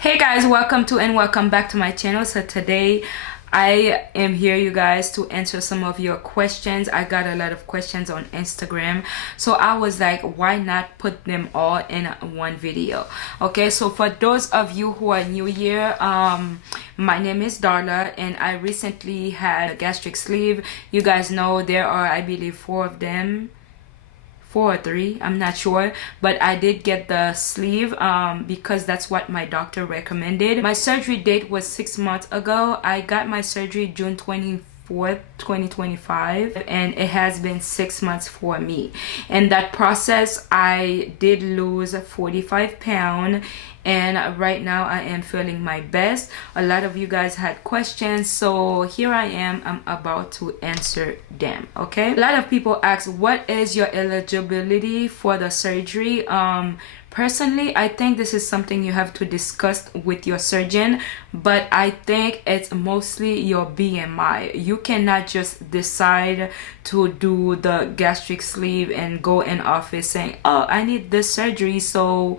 Hey guys, welcome back to my channel. So today I am here, you guys, to answer some of your questions. I got a lot of questions on Instagram, so I was like, why not put them all in one video? Okay, so for those of you who are new here, my name is Darla and I recently had a gastric sleeve. You guys know there are, I believe, 4 of them, 4 or 3, I'm not sure, but I did get the sleeve because that's what my doctor recommended. My surgery date was 6 months ago. I got my surgery June 24th, 2025, and it has been 6 months for me. In that process, I did lose 45 pounds, and right now I am feeling my best. A lot of you guys had questions, so here I am. I'm about to answer them. Okay, a lot of people ask, what is your eligibility for the surgery? Personally, I think this is something you have to discuss with your surgeon, but I think it's mostly your BMI. You cannot just decide to do the gastric sleeve and go in office saying, oh, I need this surgery, so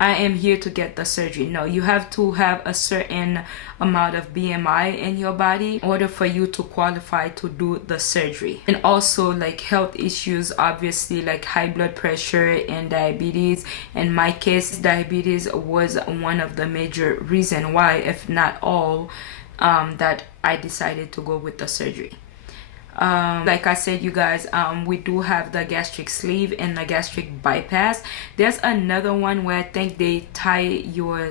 I am here to get the surgery. No, you have to have a certain amount of BMI in your body in order for you to qualify to do the surgery. And also like health issues, obviously, like high blood pressure and diabetes. In my case, diabetes was one of the major reasons why, if not all, that I decided to go with the surgery. Like I said, you guys, we do have the gastric sleeve and the gastric bypass. There's another one where I think they tie your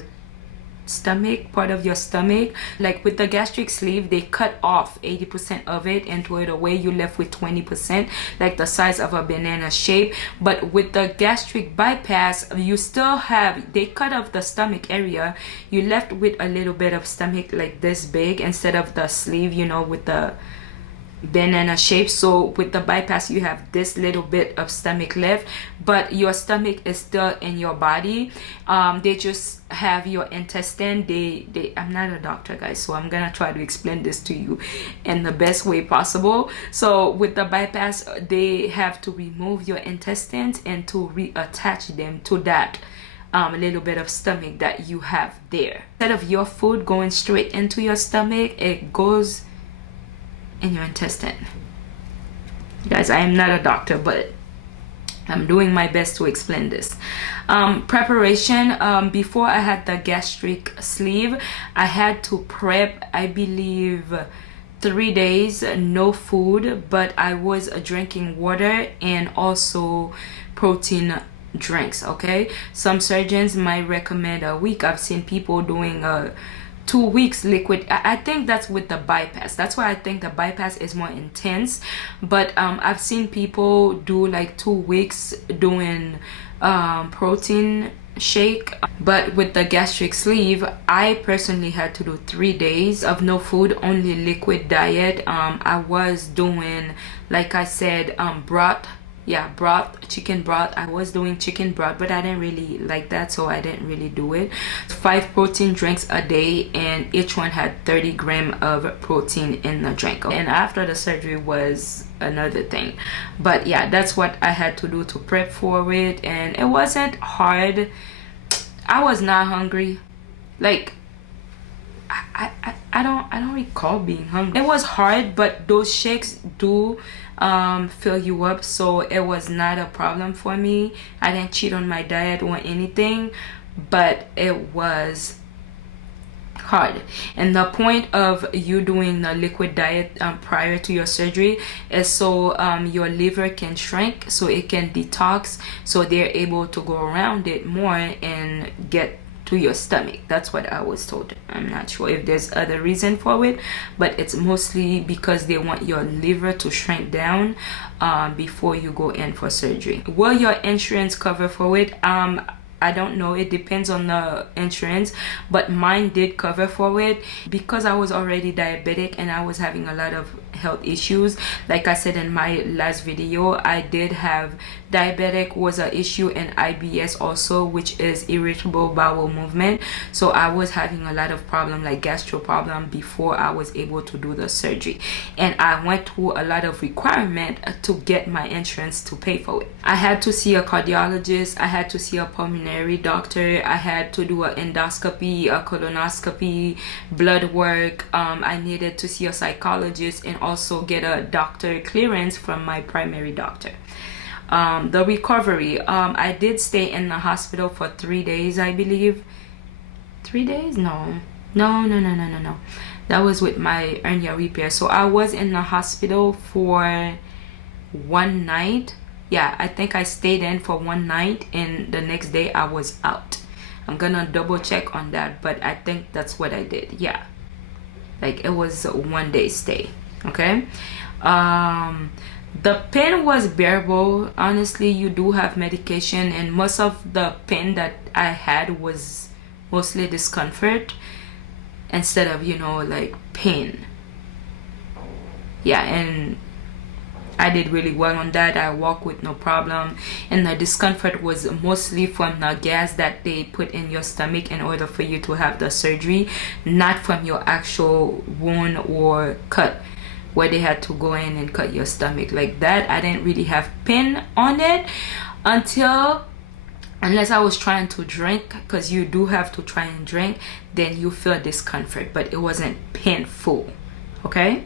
stomach, part of your stomach. Like with the gastric sleeve, they cut off 80% of it and throw it away. You're left with 20%, like the size of a banana shape. But with the gastric bypass, you still have, they cut off the stomach area. You're left with a little bit of stomach like this big instead of the sleeve, you know, with the banana shape. So with the bypass, you have this little bit of stomach left, but your stomach is still in your body. They just have your intestine. I'm not a doctor, guys, so I'm gonna try to explain this to you in the best way possible. So with the bypass, they have to remove your intestines and to reattach them to that little bit of stomach that you have there. Instead of your food going straight into your stomach, it goes in your intestine. Guys, I am not a doctor, but I'm doing my best to explain this. Preparation, before I had the gastric sleeve, I had to prep, I believe, 3 days, no food, but I was drinking water and also protein drinks. Okay, some surgeons might recommend a week. I've seen people doing 2 weeks liquid. I think that's with the bypass. That's why I think the bypass is more intense. But I've seen people do like 2 weeks doing protein shake. But with the gastric sleeve, I personally had to do 3 days of no food, only liquid diet. I was doing, like I said, broth. Yeah, broth, chicken broth. I was doing chicken broth, but I didn't really like that, so I didn't really do it. 5 protein drinks a day, and each one had 30 grams of protein in the drink. And after the surgery was another thing. But yeah, that's what I had to do to prep for it, and it wasn't hard. I was not hungry. Like, I don't recall being hungry. It was hard, but those shakes do fill you up, so it was not a problem for me. I didn't cheat on my diet or anything, but it was hard. And the point of you doing the liquid diet prior to your surgery is so your liver can shrink, so it can detox, so they're able to go around it more and get to your stomach. That's what I was told. I'm not sure if there's other reason for it, but it's mostly because they want your liver to shrink down before you go in for surgery. Will your insurance cover for it? I don't know, it depends on the insurance, but mine did cover for it because I was already diabetic and I was having a lot of health issues. Like I said in my last video, I did have diabetic was an issue, and IBS also, which is irritable bowel movement. So I was having a lot of problem, like gastro problem, before I was able to do the surgery, and I went through a lot of requirement to get my insurance to pay for it. I had to see a cardiologist, I had to see a pulmonary doctor, I had to do an endoscopy, a colonoscopy, blood work. I needed to see a psychologist and also get a doctor clearance from my primary doctor. The recovery, I did stay in the hospital for 3 days, I believe. 3 days? No. That was with my hernia repair. So I was in the hospital for 1 night. Yeah, I think I stayed in for 1 night, and the next day I was out. I'm gonna double check on that, but I think that's what I did. Yeah, like it was a 1 day stay. Okay. The pain was bearable. Honestly, you do have medication, and most of the pain that I had was mostly discomfort instead of, you know, like pain. Yeah, and I did really well on that. I walked with no problem, and the discomfort was mostly from the gas that they put in your stomach in order for you to have the surgery, not from your actual wound or cut where they had to go in and cut your stomach like that. I didn't really have pain on it unless I was trying to drink, because you do have to try and drink, then you feel discomfort, but it wasn't painful. Okay.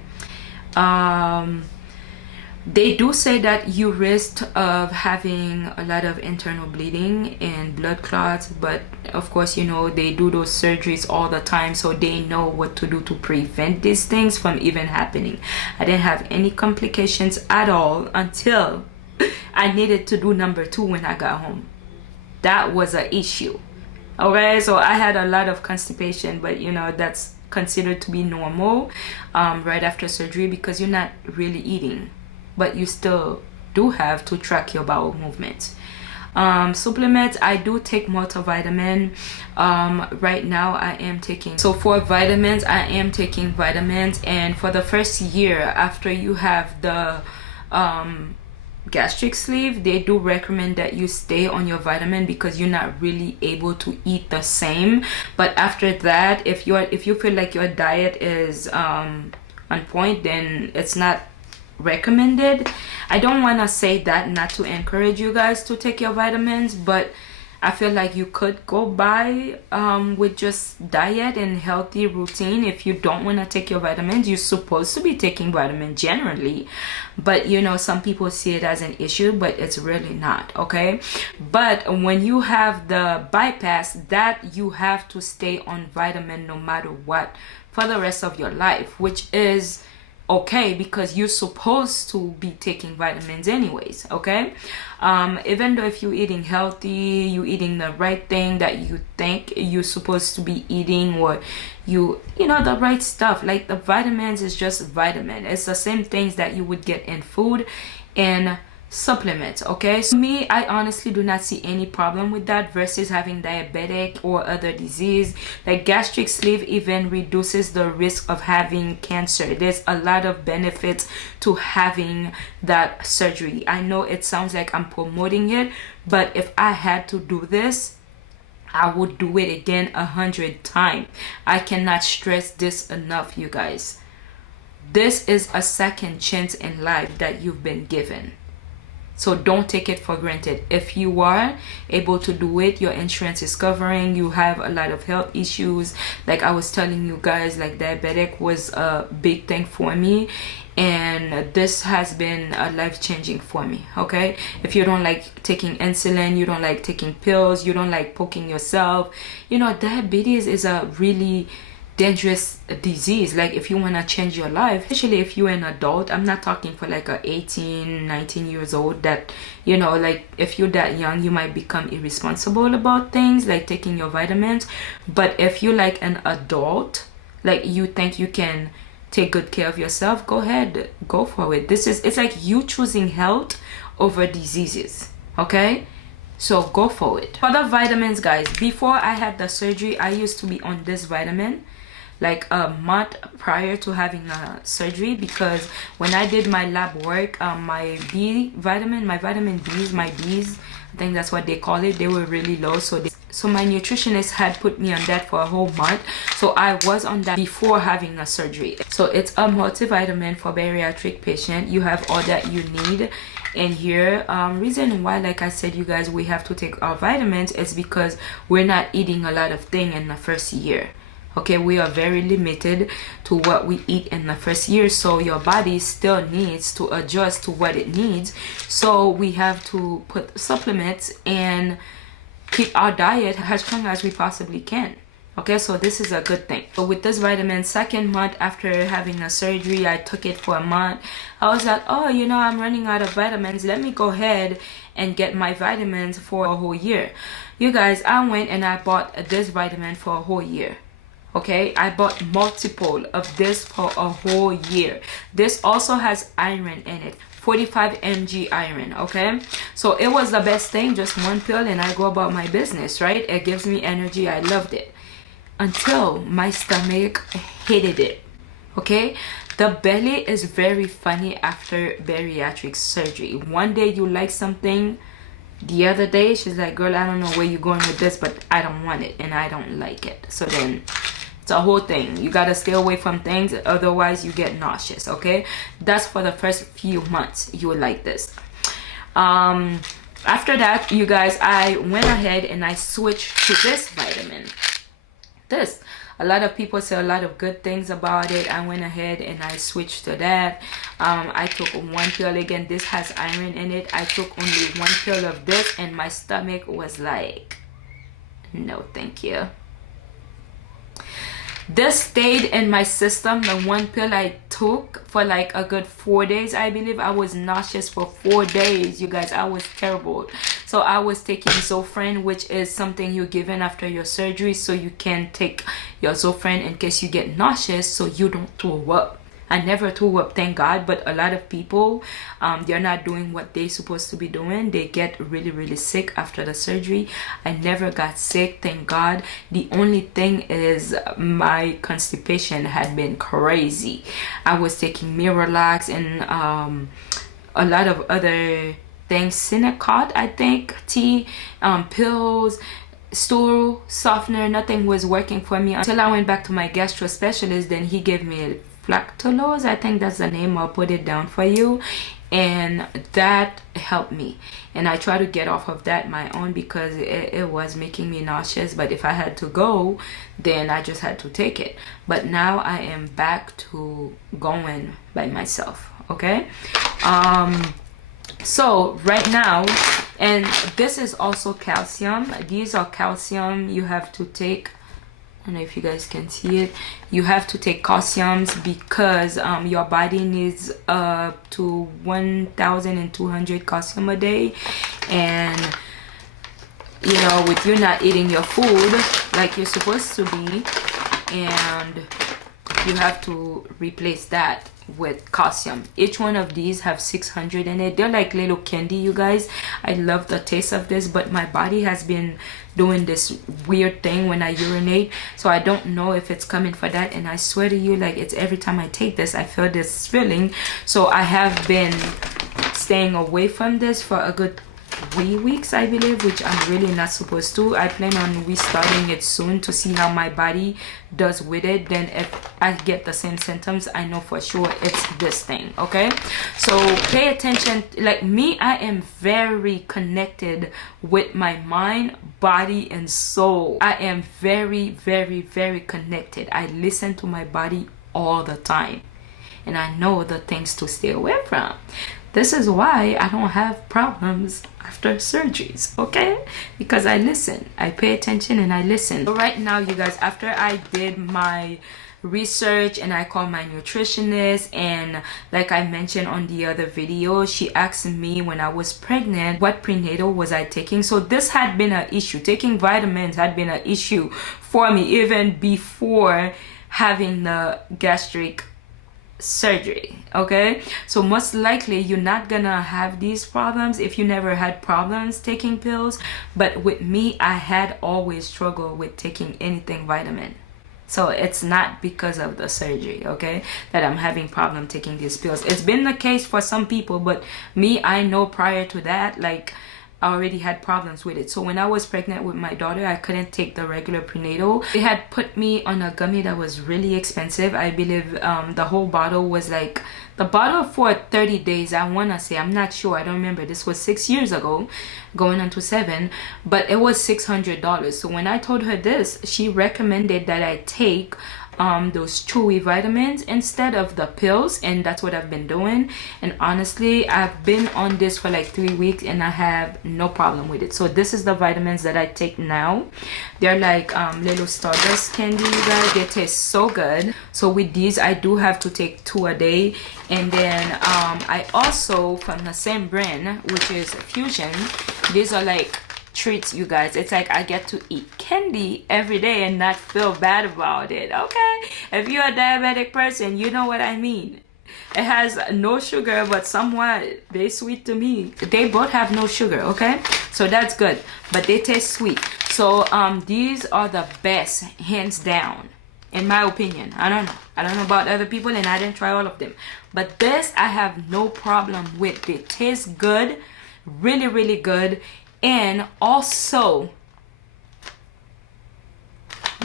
They do say that you risk of having a lot of internal bleeding and blood clots, but of course, you know, they do those surgeries all the time, so they know what to do to prevent these things from even happening. I didn't have any complications at all until I needed to do number 2 when I got home. That was an issue. Okay, so I had a lot of constipation, but you know, that's considered to be normal right after surgery, because you're not really eating, but you still do have to track your bowel movements. Supplements, I do take multivitamin. Right now I am taking, so for vitamins, I am taking vitamins, and for the first year after you have the gastric sleeve, they do recommend that you stay on your vitamin because you're not really able to eat the same. But after that, if you feel like your diet is on point, then it's not recommended. I don't want to say that not to encourage you guys to take your vitamins, but I feel like you could go by with just diet and healthy routine. If you don't want to take your vitamins, you're supposed to be taking vitamins generally, but you know, some people see it as an issue, but it's really not. Okay, but when you have the bypass, that you have to stay on vitamin no matter what for the rest of your life, which is okay, because you're supposed to be taking vitamins anyways. Okay, even though if you're eating healthy, you're eating the right thing that you think you're supposed to be eating, or you know, the right stuff, like the vitamins is just vitamin. It's the same things that you would get in food and supplements. Okay, so me, I honestly do not see any problem with that versus having diabetic or other disease. Like gastric sleeve even reduces the risk of having cancer. There's a lot of benefits to having that surgery. I know it sounds like I'm promoting it, but if I had to do this, I would do it again 100 times. I cannot stress this enough, you guys. This is a second chance in life that you've been given. So don't take it for granted. If you are able to do it, your insurance is covering, you have a lot of health issues. Like I was telling you guys, like diabetic was a big thing for me, and this has been life-changing for me. Okay, if you don't like taking insulin, you don't like taking pills, you don't like poking yourself, you know, diabetes is a really dangerous disease. Like if you want to change your life, especially if you're an adult, I'm not talking for like a 18-19 years old, that, you know, like if you're that young, you might become irresponsible about things like taking your vitamins. But if you're like an adult, like you think you can take good care of yourself, go ahead, go for it. It's like you choosing health over diseases. Okay, so go for it. For the vitamins, guys, before I had the surgery, I used to be on this vitamin. like a month prior to having a surgery, because when I did my lab work, my vitamin B's, my B's, I think that's what they call it, they were really low. So my nutritionist had put me on that for a whole month. So I was on that before having a surgery. So it's a multivitamin for bariatric patient. You have all that you need in here. Reason why, like I said, you guys, we have to take our vitamins is because we're not eating a lot of things in the first year. Okay, we are very limited to what we eat in the first year, so your body still needs to adjust to what it needs. So we have to put supplements and keep our diet as strong as we possibly can. Okay, so this is a good thing. So with this vitamin, second month after having a surgery, I took it for a month. I was like, oh, you know, I'm running out of vitamins, let me go ahead and get my vitamins for a whole year. You guys, I went and I bought this vitamin for a whole year. Okay, I bought multiple of this for a whole year. This also has iron in it, 45 mg iron. Okay, so it was the best thing, just one pill and I go about my business, right? It gives me energy. I loved it until my stomach hated it. Okay, the belly is very funny after bariatric surgery. One day you like something, the other day she's like, girl, I don't know where you're going with this, but I don't want it and I don't like it. So then it's a whole thing. You gotta stay away from things, otherwise you get nauseous. Okay, that's for the first few months you will like this. After that, you guys, I went ahead and I switched to this vitamin. This, a lot of people say a lot of good things about it. I went ahead and I switched to that. I took one pill. Again, this has iron in it. I took only one pill of this and my stomach was like, no thank you. This stayed in my system. The one pill I took for like a good 4 days, I believe. I was nauseous for 4 days, you guys. I was terrible. So I was taking Zofran, which is something you're given after your surgery, so you can take your Zofran in case you get nauseous so you don't throw up. I never threw up, thank God, but a lot of people, they're not doing what they're supposed to be doing. They get really sick after the surgery. I never got sick, thank God. The only thing is my constipation had been crazy. I was taking Miralax and a lot of other things, Cinecot, I think, tea, pills, stool softener. Nothing was working for me until I went back to my gastro specialist. Then he gave me lactulose, I think that's the name. I'll put it down for you, and that helped me. And I try to get off of that my own because it was making me nauseous. But if I had to go, then I just had to take it. But now I am back to going by myself. Okay, so right now, and this is also calcium. These are calcium you have to take. I don't know if you guys can see it. You have to take calciums because your body needs up to 1,200 calcium a day, and you know, with you not eating your food like you're supposed to be, and you have to replace that with calcium. Each one of these have 600 in it. They're like little candy, you guys. I love the taste of this, but my body has been doing this weird thing when I urinate, so I don't know if it's coming for that. And I swear to you, like, it's every time I take this I feel this feeling. So I have been staying away from this for a good 3 weeks, I believe, which I'm really not supposed to. I plan on restarting it soon to see how my body does with it. Then if I get the same symptoms, I know for sure it's this thing. Okay, so pay attention. Like me, I am very connected with my mind, body, and soul. I am very connected. I listen to my body all the time, and I know the things to stay away from. This is why I don't have problems after surgeries, okay? Because I listen, I pay attention, and I listen. So right now, you guys, after I did my research and I called my nutritionist, and like I mentioned on the other video, she asked me when I was pregnant what prenatal was I taking. So this had been an issue. Taking vitamins had been an issue for me even before having the gastric surgery. Okay, so most likely you're not gonna have these problems if you never had problems taking pills. But with me, I had always struggled with taking anything vitamin So it's not because of the surgery, okay, that I'm having problem taking these pills. It's been the case for some people, but me, I know prior to that, like, I already had problems with it. So when I was pregnant with my daughter, I couldn't take the regular prenatal. They had put me on a gummy that was really expensive. I believe the whole bottle was like, the bottle for 30 days, I want to say, I'm not sure, I don't remember, this was 6 years ago, going on to 7, but it was $600. So when I told her this, she recommended that I take those chewy vitamins instead of the pills, and that's what I've been doing. And honestly, I've been on this for like 3 weeks and I have no problem with it. So this is the vitamins that I take now. They're like little Stardust candy, you guys. They taste so good. So with these, I do have to take 2 a day. And then I also, from the same brand, which is Fusion, these are like treats, you guys. It's like I get to eat candy every day and not feel bad about it, okay? If you're a diabetic person, you know what I mean. It has no sugar, but somewhat they sweet to me. They both have no sugar, okay? So that's good, but they taste sweet. So these are the best, hands down, in my opinion. I don't know about other people, and I didn't try all of them, but this I have no problem with. They taste good, really, really good. And also,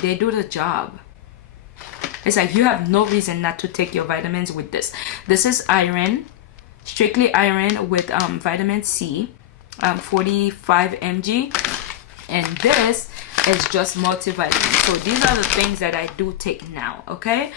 they do the job. It's like you have no reason not to take your vitamins with this. This is iron, strictly iron with vitamin C, 45 mg. And this is just multivitamin. So these are the things that I do take now, okay?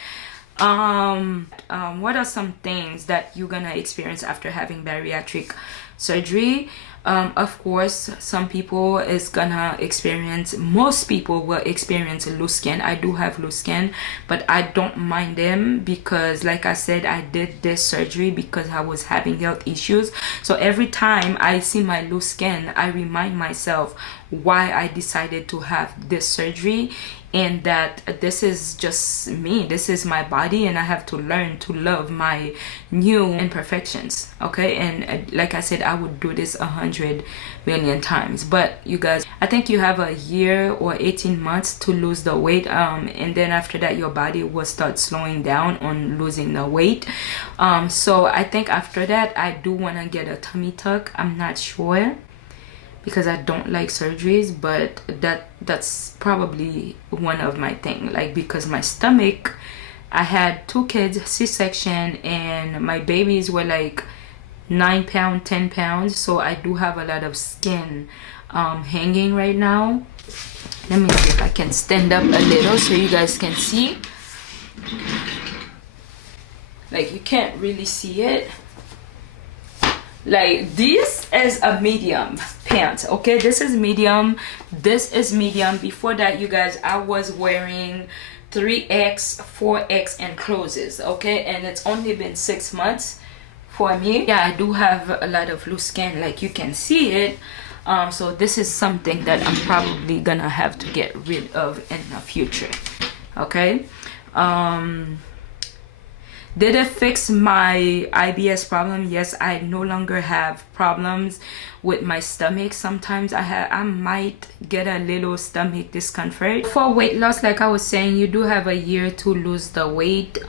What are some things that you're gonna experience after having bariatric surgery? Of course, some people is gonna experience, most people will experience loose skin. I do have loose skin, but I don't mind them because, like I said, I did this surgery because I was having health issues. So every time I see my loose skin, I remind myself why I decided to have this surgery, and that this is just me, this is my body, and I have to learn to love my new imperfections, okay? And like I said, I would do this 100 million times. But you guys, I think you have a year or 18 months to lose the weight, and then after that your body will start slowing down on losing the weight. So I think after that I do want to get a tummy tuck. I'm not sure because I don't like surgeries, but that's probably one of my thing, like, because my stomach, I had 2 kids, C-section, and my babies were like 9 pounds, 10 pounds, so I do have a lot of skin hanging right now. Let me see if I can stand up a little so you guys can see. Like, you can't really see it. Like, this is a medium pants, okay? This is medium, this is medium. Before that, you guys, I was wearing 3X, 4X and closes, okay? And it's only been 6 months for me. Yeah, I do have a lot of loose skin, like you can see it. So this is something that I'm probably gonna have to get rid of in the future, okay? Did it fix my IBS problem? Yes, I no longer have problems with my stomach. Sometimes I might get a little stomach discomfort. For weight loss, like I was saying, you do have a year to lose the weight.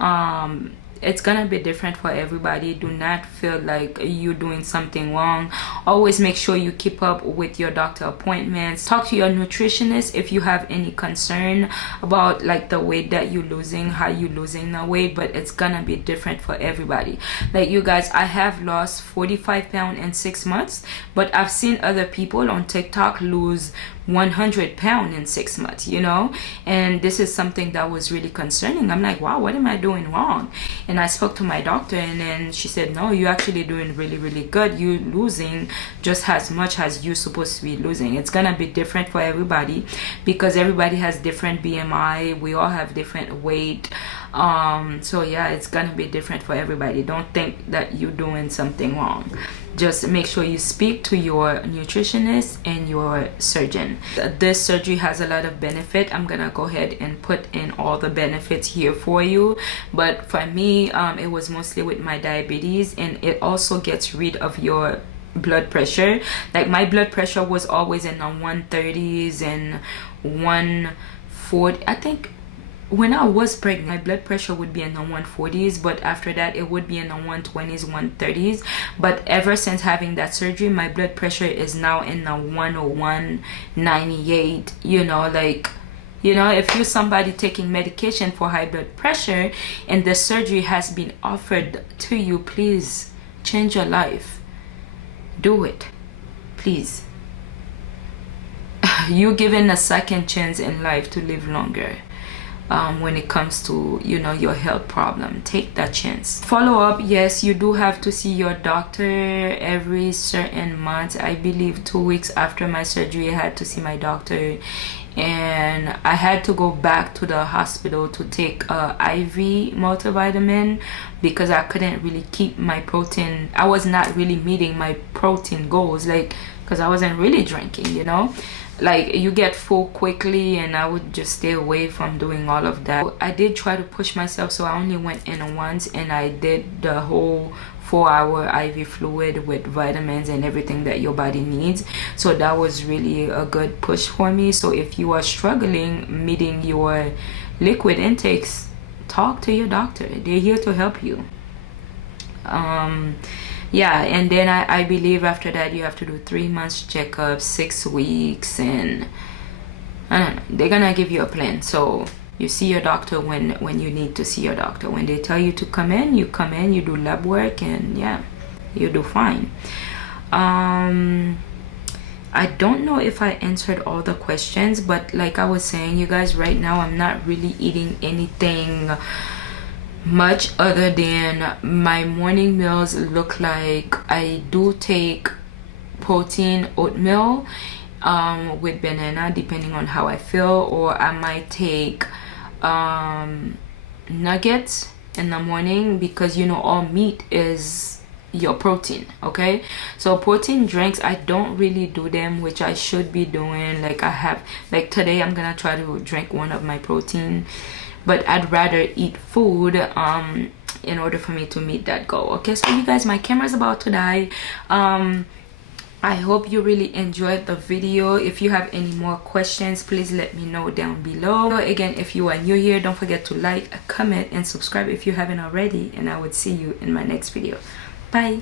It's gonna be different for everybody. Do not feel like you're doing something wrong. Always make sure you keep up with your doctor appointments. Talk to your nutritionist if you have any concern about like the weight that you're losing, how you're losing the weight, but it's gonna be different for everybody. Like, you guys, I have lost 45 pounds in 6 months, but I've seen other people on TikTok lose 100 pounds in 6 months, you know? And this is something that was really concerning. I'm like, wow, what am I doing wrong? And I spoke to my doctor, and then she said, no, you're actually doing really, really good. You're losing just as much as you're supposed to be losing. It's gonna be different for everybody because everybody has different BMI. We all have different weight. So yeah, it's gonna be different for everybody. Don't think that you're doing something wrong. Just make sure you speak to your nutritionist and your surgeon. This surgery has a lot of benefit. I'm gonna go ahead and put in all the benefits here for you, but for me, it was mostly with my diabetes, and it also gets rid of your blood pressure. Like, my blood pressure was always in the 130s and 140, I think when I was pregnant, my blood pressure would be in the 140s, but after that it would be in the 120s, 130s. But ever since having that surgery, my blood pressure is now in the 101, 98. You know, like, you know, if you're somebody taking medication for high blood pressure and the surgery has been offered to you, please change your life. Do it, please. You're given a second chance in life to live longer. When it comes to, you know, your health problem, take that chance. Follow up, yes, you do have to see your doctor every certain month. I believe 2 weeks after my surgery I had to see my doctor, and I had to go back to the hospital to take a IV multivitamin because I couldn't really keep my protein. I was not really meeting my protein goals, like, because I wasn't really drinking, you know. Like, you get full quickly, and I would just stay away from doing all of that. I did try to push myself, so I only went in once, and I did the whole 4-hour IV fluid with vitamins and everything that your body needs. So that was really a good push for me. So if you are struggling meeting your liquid intakes, talk to your doctor. They're here to help you. Yeah, and then I believe after that you have to do 3 months checkup, 6 weeks, and I don't know, they're gonna give you a plan. So you see your doctor when you need to see your doctor. When they tell you to come in, you come in, you do lab work, and yeah, you do fine. I don't know if I answered all the questions, but like I was saying, you guys, right now I'm not really eating anything much other than my morning meals look like. I do take protein oatmeal with banana depending on how I feel, or I might take nuggets in the morning, because you know all meat is your protein. Okay, so protein drinks, I don't really do them, which I should be doing. Like, I have, like today I'm gonna try to drink one of my protein, but I'd rather eat food in order for me to meet that goal. Okay, so you guys, my camera's about to die. I hope you really enjoyed the video. If you have any more questions, please let me know down below. Again, if you are new here, don't forget to like, comment, and subscribe if you haven't already, and I would see you in my next video. Bye.